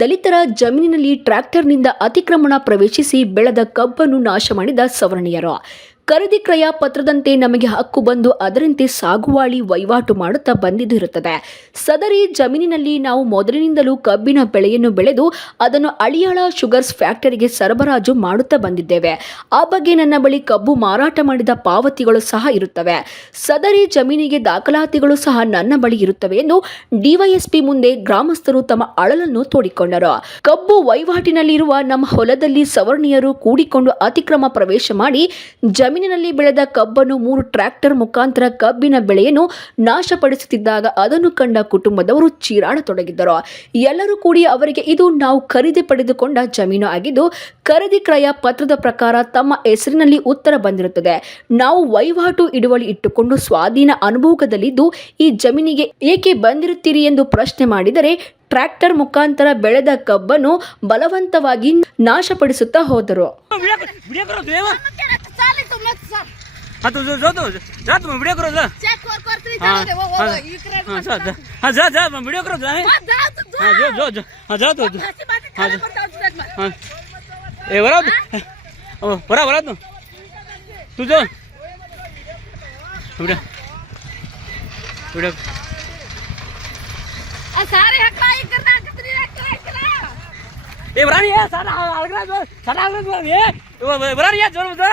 ದಲಿತರ ಜಮೀನಿನಲ್ಲಿ ಟ್ರ್ಯಾಕ್ಟರ್ನಿಂದ ಅತಿಕ್ರಮಣ ಪ್ರವೇಶಿಸಿ ಬೆಳೆದ ಕಬ್ಬನ್ನು ನಾಶ ಮಾಡಿದ ಸವರ್ಣೀಯರು. ಖರೀದಿ ಕ್ರಯ ಪತ್ರದಂತೆ ನಮಗೆ ಹಕ್ಕು ಬಂದು ಅದರಂತೆ ಸಾಗುವಳಿ ವಹಿವಾಟು ಮಾಡುತ್ತಾ ಬಂದಿರುತ್ತದೆ. ಸದರಿ ಜಮೀನಿನಲ್ಲಿ ನಾವು ಮೊದಲಿನಿಂದಲೂ ಕಬ್ಬಿನ ಬೆಳೆಯನ್ನು ಬೆಳೆದು ಅದನ್ನು ಅಳಿಯಾಳ ಶುಗರ್ಸ್ ಫ್ಯಾಕ್ಟರಿಗೆ ಸರಬರಾಜು ಮಾಡುತ್ತಾ ಬಂದಿದ್ದೇವೆ. ಆ ಬಗ್ಗೆ ನನ್ನ ಬಳಿ ಕಬ್ಬು ಮಾರಾಟ ಮಾಡಿದ ಪಾವತಿಗಳು ಸಹ ಇರುತ್ತವೆ. ಸದರಿ ಜಮೀನಿಗೆ ದಾಖಲಾತಿಗಳು ಸಹ ನನ್ನ ಬಳಿ ಇರುತ್ತವೆ ಎಂದು ಡಿವೈಎಸ್ಪಿ ಮುಂದೆ ಗ್ರಾಮಸ್ಥರು ತಮ್ಮ ಅಳಲನ್ನು ತೋಡಿಕೊಂಡರು. ಕಬ್ಬು ವಹಿವಾಟಿನಲ್ಲಿರುವ ನಮ್ಮ ಹೊಲದಲ್ಲಿ ಸವರ್ಣೀಯರು ಕೂಡಿಕೊಂಡು ಅತಿಕ್ರಮ ಪ್ರವೇಶ ಮಾಡಿ ಜಮೀನಿನಲ್ಲಿ ಬೆಳೆದ ಕಬ್ಬನ್ನು 3 ಟ್ರ್ಯಾಕ್ಟರ್ ಮುಖಾಂತರ ಕಬ್ಬಿನ ಬೆಳೆಯನ್ನು ನಾಶಪಡಿಸುತ್ತಿದ್ದಾಗ ಅದನ್ನು ಕಂಡ ಕುಟುಂಬದವರು ಚೀರಾಡತೊಡಗಿದ್ದರು. ಎಲ್ಲರೂ ಕೂಡಿ ಅವರಿಗೆ ಇದು ನಾವು ಖರೀದಿ ಪಡೆದುಕೊಂಡ ಜಮೀನು ಆಗಿದ್ದು ಖರೀದಿ ಕ್ರಯ ಪತ್ರದ ಪ್ರಕಾರ ತಮ್ಮ ಹೆಸರಿನಲ್ಲಿ ಉತ್ತರ ಬಂದಿರುತ್ತದೆ. ನಾವು ವಹಿವಾಟು ಹಿಡುವಳಿ ಇಟ್ಟುಕೊಂಡು ಸ್ವಾಧೀನ ಅನುಭೋಗದಲ್ಲಿದ್ದು ಈ ಜಮೀನಿಗೆ ಏಕೆ ಬಂದಿರುತ್ತೀರಿ ಎಂದು ಪ್ರಶ್ನೆ ಮಾಡಿದರೆ ಟ್ರ್ಯಾಕ್ಟರ್ ಮುಖಾಂತರ ಬೆಳೆದ ಕಬ್ಬನ್ನು ಬಲವಂತವಾಗಿ ನಾಶಪಡಿಸುತ್ತಾ ಹೋದರು. सारे हकाई करना कितनी इब्रानी है सारा अलगरा जो सारा अलगरा ये इब्रानी है जोर जोर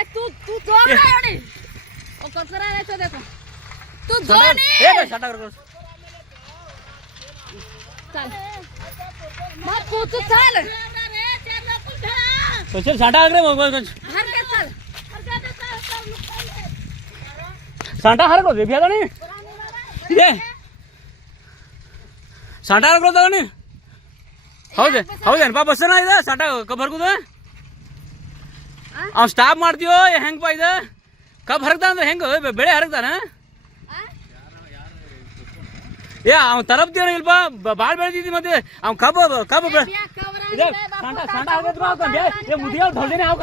ए तू जोर रहा है नहीं ओ कौन सा है तो देखो तू जोर नहीं ए साटा कर चल मत पूछ चल तो चल साटा अलगरा हर के चल साटा हर को देखिया तो नहीं ये साटा अलगरा तो नहीं ಹೌದೇನಪ್ಪ ಬಸ್ಸನ ಇದೆ ಸಾಟ ಕಬ್ಬು ಹರ್ಗುದ ಅವ್ನು ಸ್ಟಾಪ್ ಮಾಡ್ತೀವೋ ಹೆಂಗಪ್ಪ ಇದು ಕಬ್ಬು ಹರಗ್ದ ಅಂದ್ರೆ ಹೆಂಗೆ ಬೆಳೆ ಹರಗ್ದಾನ ಏ ಅವ್ನು ತರಬ್ತೀವನ ಇಲ್ಪ ಭಾಳ ಬೆಳೆದಿದ್ದಿ ಮತ್ತೆ ಅವ್ನು ಕಬ್ಬು ಸಾಂಟ ಹರಗತ್ರ ಮುದಿಯ ಧೊಲ್ದೇನೆ ಹಾಕ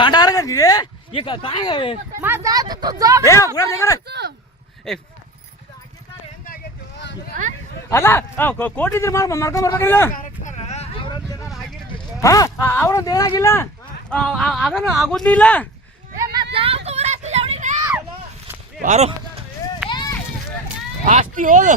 ಸಾಂಟ ಹರಗತ್ತಿದೆ ಈಗ ಕಾಯ ಏ ಗುಡ ದೇವರ ಅಲ್ಲ ಕೋಟಿದ್ರೆ ಮಾಡ್ಕೊಂಡ್ ಬರ್ಬೇಕಿಲ್ಲ ಹಾ ಅವ್ರದ್ದು ಏನಾಗಿಲ್ಲ ಆಗನ ಆಗೋದಿಲ್ಲ ಬಾರೋ ಆಸ್ತಿ ಹೋದು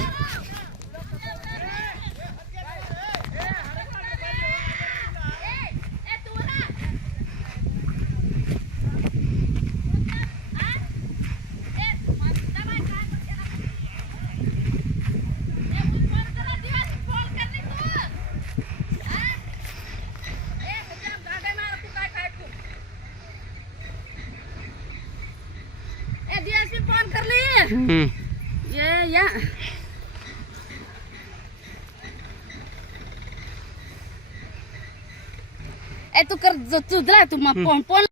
फोन कर ली ये या ए तू कर तू दिला तू फोन